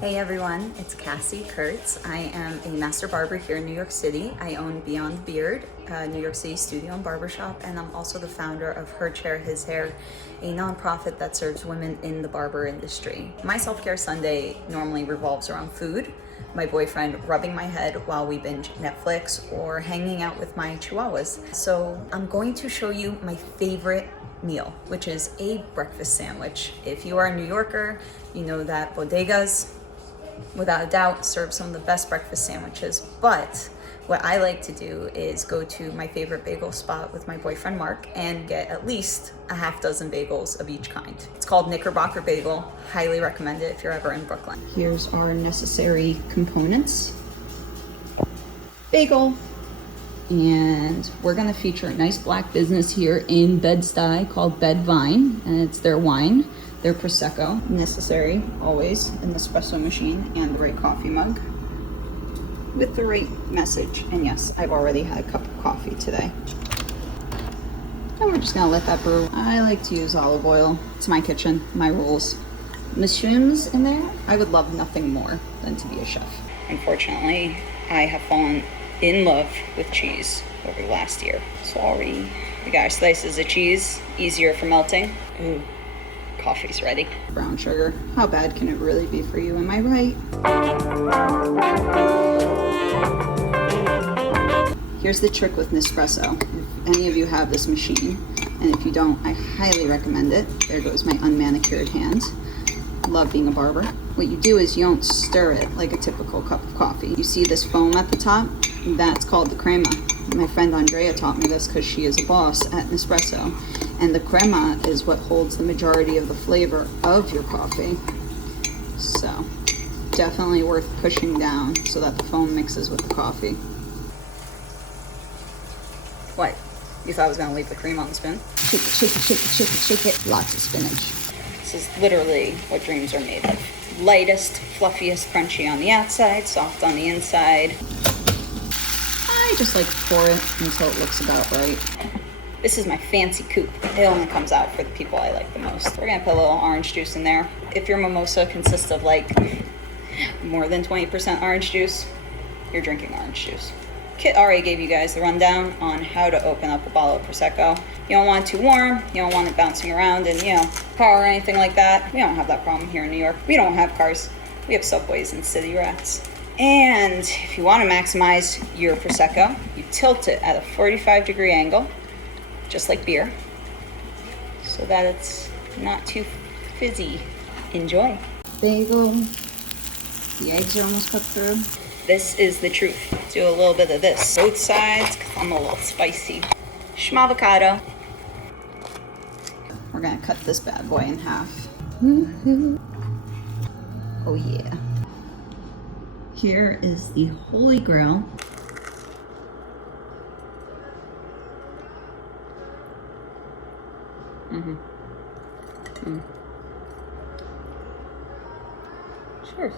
Hey everyone, it's Cassie Kurtz. I am a master barber here in New York City. I own Beyond Beard, New York City studio and barbershop, and I'm also the founder of Her Chair, His Hair, a nonprofit that serves women in the barber industry. My self-care Sunday normally revolves around food, my boyfriend rubbing my head while we binge Netflix, or hanging out with my chihuahuas. So I'm going to show you my favorite meal, which is a breakfast sandwich. If you are a New Yorker, you know that bodegas, without a doubt, serve some of the best breakfast sandwiches. But what I like to do is go to my favorite bagel spot with my boyfriend Mark and get at least a half dozen bagels of each kind. It's called Knickerbocker Bagel. Highly recommend it if you're ever in Brooklyn. Here's our necessary components. Bagel. And we're gonna feature a nice black business here in Bed-Stuy called Bedvine, and it's their wine. Their Prosecco, necessary always, an espresso machine and the right coffee mug with the right message. And yes, I've already had a cup of coffee today. And we're just gonna let that brew. I like to use olive oil. It's my kitchen, my rules. Mushrooms in there, I would love nothing more than to be a chef. Unfortunately, I have fallen in love with cheese over the last year. Sorry. We got our slices of cheese, easier for melting. Ooh. Coffee's ready. Brown sugar. How bad can it really be for you? Am I right? Here's the trick with Nespresso. If any of you have this machine, and if you don't, I highly recommend it. There goes my unmanicured hand. Love being a barber. What you do is you don't stir it like a typical cup of coffee. You see this foam at the top? That's called the crema. My friend Andrea taught me this because she is a boss at Nespresso. And the crema is what holds the majority of the flavor of your coffee. So definitely worth pushing down so that the foam mixes with the coffee. What? You thought I was gonna leave the cream on the spoon? Shake it, shake it, shake it, shake it, shake it. Lots of spinach. This is literally what dreams are made of. Lightest, fluffiest, crunchy on the outside, soft on the inside. I just like to pour it until it looks about right. This is my fancy coupe. It only comes out for the people I like the most. We're gonna put a little orange juice in there. If your mimosa consists of like more than 20% orange juice, you're drinking orange juice. Kit already gave you guys the rundown on how to open up a bottle of Prosecco. You don't want it too warm, you don't want it bouncing around and, car or anything like that. We don't have that problem here in New York. We don't have cars. We have subways and city rats. And if you want to maximize your Prosecco, you tilt it at a 45-degree angle, just like beer, so that it's not too fizzy. Enjoy. Bagel. The eggs are almost cooked through. This is the truth. Do a little bit of this. Both sides, because I'm a little spicy. Schmavocado. We're gonna cut this bad boy in half. Oh yeah. Here is the Holy Grail. Cheers.